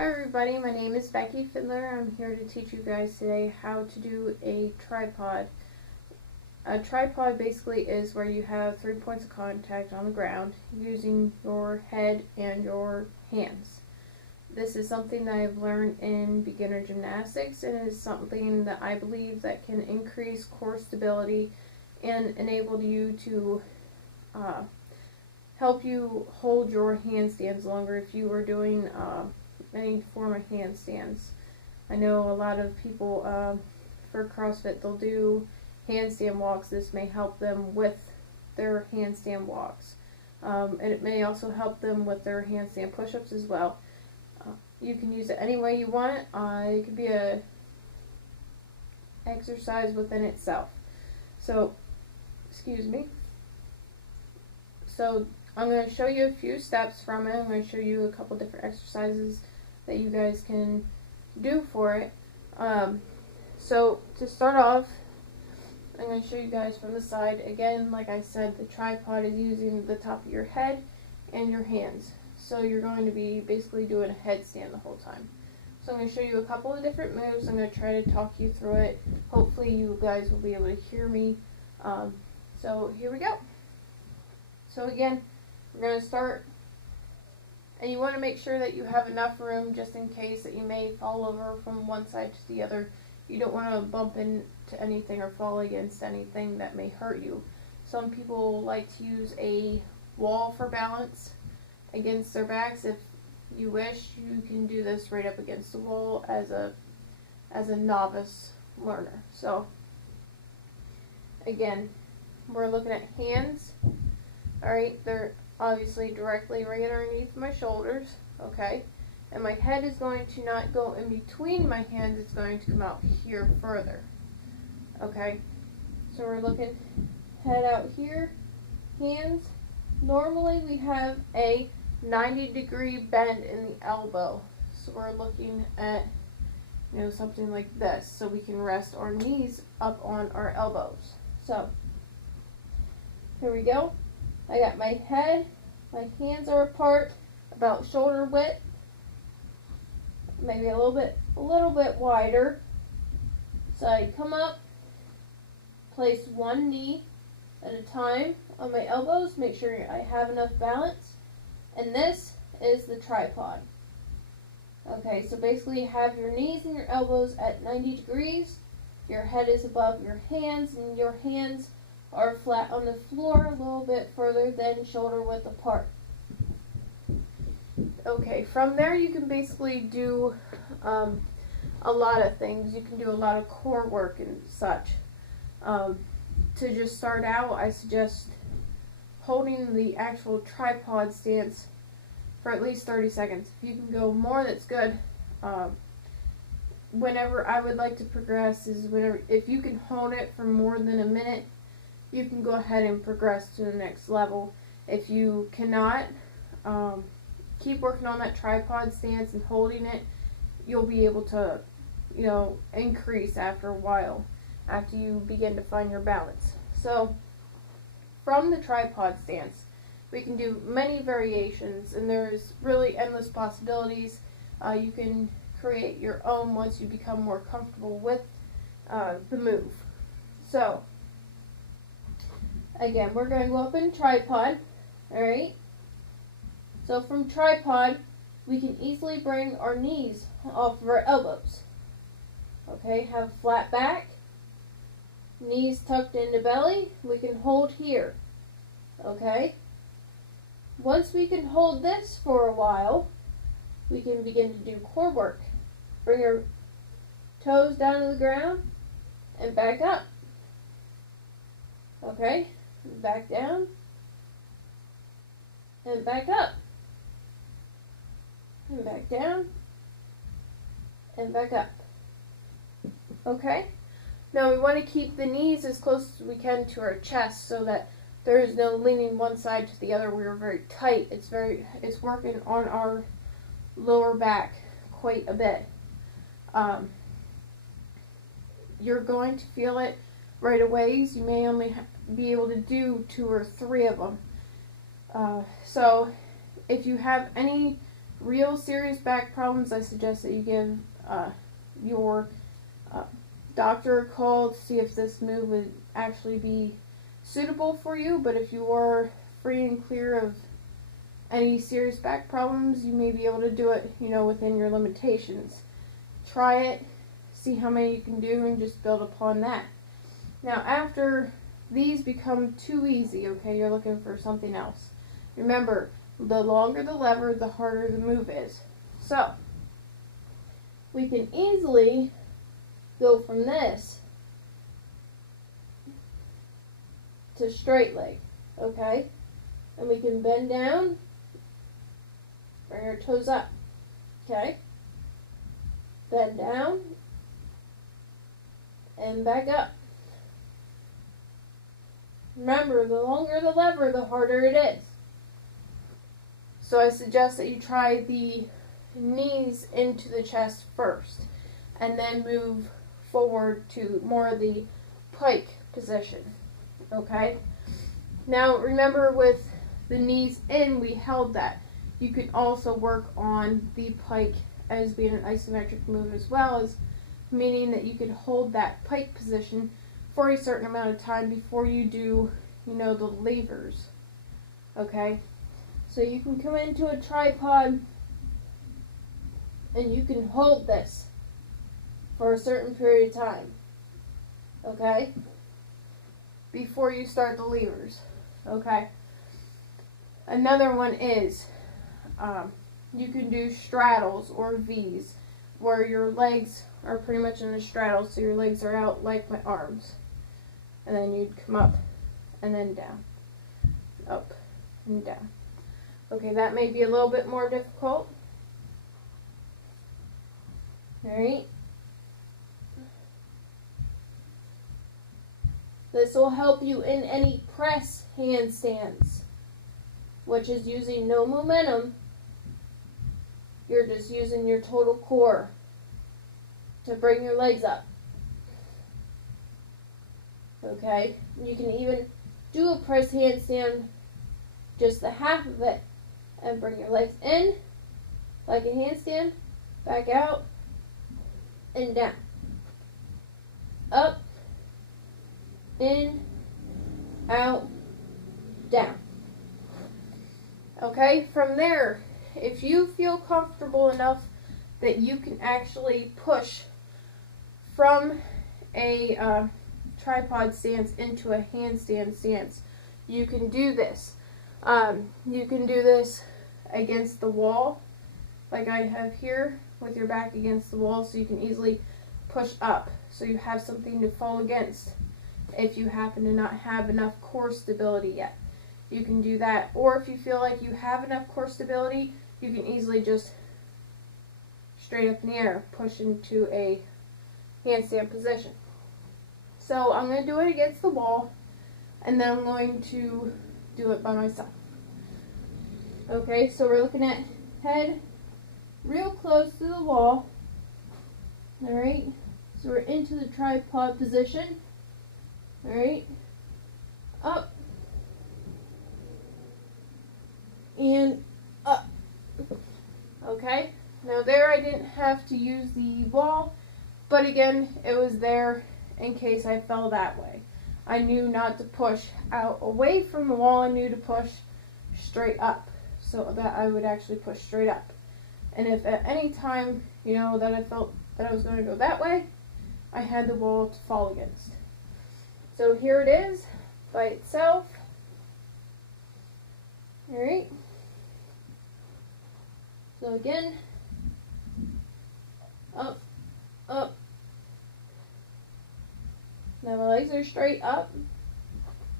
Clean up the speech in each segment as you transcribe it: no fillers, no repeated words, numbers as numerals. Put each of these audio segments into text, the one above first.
Hi everybody, my name is Becky Fidler. I'm here to teach you guys today how to do a tripod. A tripod basically is where you have 3 points of contact on the ground using your head and your hands. This is something that I've learned in beginner gymnastics, and it is something that I believe that can increase core stability and enable you to help you hold your handstands longer if you are doing any form of handstands. I know a lot of people for CrossFit, they'll do handstand walks. This may help them with their handstand walks. And it may also help them with their handstand push-ups as well. You can use it any way you want it. It could be a exercise within itself. So, excuse me. So I'm going to show you a few steps from it. I'm going to show you a couple different exercises that you guys can do for it. So to start off, I'm going to show you guys from the side. Again, like I said, the tripod is using the top of your head and your hands. So you're going to be basically doing a headstand the whole time. So I'm going to show you a couple of different moves. I'm going to try to talk you through it. Hopefully you guys will be able to hear me. So here we go. So again, we're going to start, and you want to make sure that you have enough room just in case that you may fall over from one side to the other. You don't want to bump into anything or fall against anything that may hurt you. Some people like to use a wall for balance against their backs. If you wish, you can do this right up against the wall as a novice learner. So again, we're looking at hands. Alright, they're obviously directly right underneath my shoulders, okay? And my head is going to not go in between my hands, it's going to come out here further, okay? So we're looking head out here, hands. Normally we have a 90-degree bend in the elbow. So we're looking at, something like this, so we can rest our knees up on our elbows. So, here we go. I got my head, my hands are apart, about shoulder width, maybe a little bit wider. So I come up, place one knee at a time on my elbows, make sure I have enough balance, and this is the tripod. Okay, so basically you have your knees and your elbows at 90 degrees, your head is above your hands, and your hands are flat on the floor a little bit further than shoulder width apart. Okay, from there you can basically do a lot of things. You can do a lot of core work and such. To just start out, I suggest holding the actual tripod stance for at least 30 seconds. If you can go more, that's good. Whenever I would like to progress is if you can hold it for more than a minute, you can go ahead and progress to the next level. If you cannot, keep working on that tripod stance and holding it. You'll be able to, increase after a while, after you begin to find your balance. So, from the tripod stance, we can do many variations, and there's really endless possibilities. You can create your own once you become more comfortable with the move. So, again, we're going to go up in tripod, alright? So from tripod, we can easily bring our knees off of our elbows. Okay, have a flat back, knees tucked into belly, we can hold here. Okay? Once we can hold this for a while, we can begin to do core work. Bring our toes down to the ground and back up. Okay? Back down and back up and back down and back up. Okay, now we want to keep the knees as close as we can to our chest so that there is no leaning one side to the other. We're very tight. It's working on our lower back quite a bit. You're going to feel it right away. You may only be able to do 2 or 3 of them. So if you have any real serious back problems, I suggest that you give your doctor a call to see if this move would actually be suitable for you. But if you are free and clear of any serious back problems, you may be able to do it, within your limitations. Try it, see how many you can do, and just build upon that. Now, after these become too easy, okay, you're looking for something else. Remember, the longer the lever, the harder the move is. So, we can easily go from this to straight leg, okay? And we can bend down, bring our toes up, okay? Bend down, and back up. Remember, the longer the lever, the harder it is. So I suggest that you try the knees into the chest first, and then move forward to more of the pike position, okay? Now remember, with the knees in, we held that. You can also work on the pike as being an isometric move as well, as meaning that you could hold that pike position for a certain amount of time before you do, the levers, okay? So you can come into a tripod and you can hold this for a certain period of time, okay? Before you start the levers, okay? Another one is, you can do straddles or V's, where your legs are pretty much in a straddle, so your legs are out like my arms. And then you'd come up and then down, up and down. Okay, that may be a little bit more difficult. Alright. This will help you in any press handstands, which is using no momentum. You're just using your total core to bring your legs up. Okay? You can even do a press handstand, just the half of it, and bring your legs in like a handstand, back out, and down. Up, in, out, down. Okay? From there, if you feel comfortable enough that you can actually push from a tripod stance into a handstand stance, you can do this. You can do this against the wall, like I have here, with your back against the wall, so you can easily push up, so you have something to fall against if you happen to not have enough core stability yet. You can do that. Or if you feel like you have enough core stability, you can easily just straight up in the air push into a handstand position. So I'm going to do it against the wall, and then I'm going to do it by myself. Okay, so we're looking at head real close to the wall. Alright, so we're into the tripod position. Alright, up and up. Okay, now there I didn't have to use the wall, but again, it was there in case I fell that way. I knew not to push out away from the wall, I knew to push straight up, so that I would actually push straight up. And if at any time, that I felt that I was going to go that way, I had the wall to fall against. So here it is by itself. Alright. So again, up, up. Now my legs are straight up.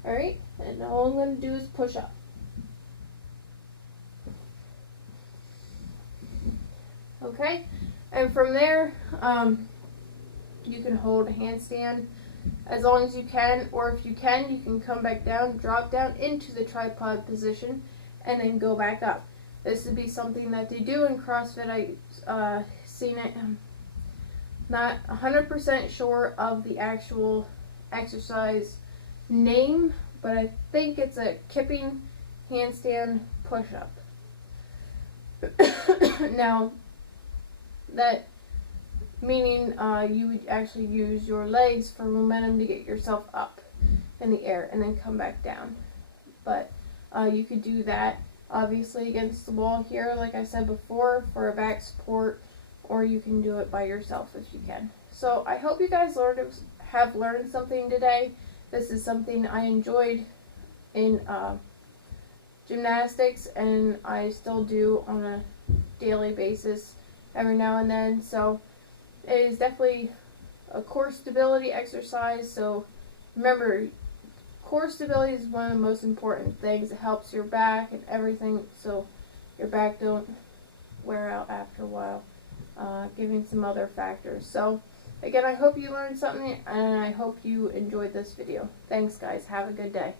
Alright, and all I'm going to do is push up. Okay, and from there, you can hold a handstand as long as you can, or if you can come back down, drop down into the tripod position, and then go back up. This would be something that they do in CrossFit. I've seen it. Not 100% sure of the actual exercise name, but I think it's a kipping handstand push-up. Now, that meaning you would actually use your legs for momentum to get yourself up in the air and then come back down. But you could do that obviously against the wall here, like I said before, for a back support, or you can do it by yourself if you can. So I hope you guys have learned something today. This is something I enjoyed in gymnastics, and I still do on a daily basis every now and then. So it is definitely a core stability exercise. So remember, core stability is one of the most important things. It helps your back and everything, so your back don't wear out after a while, giving some other factors. So again, I hope you learned something, and I hope you enjoyed this video. Thanks guys, have a good day.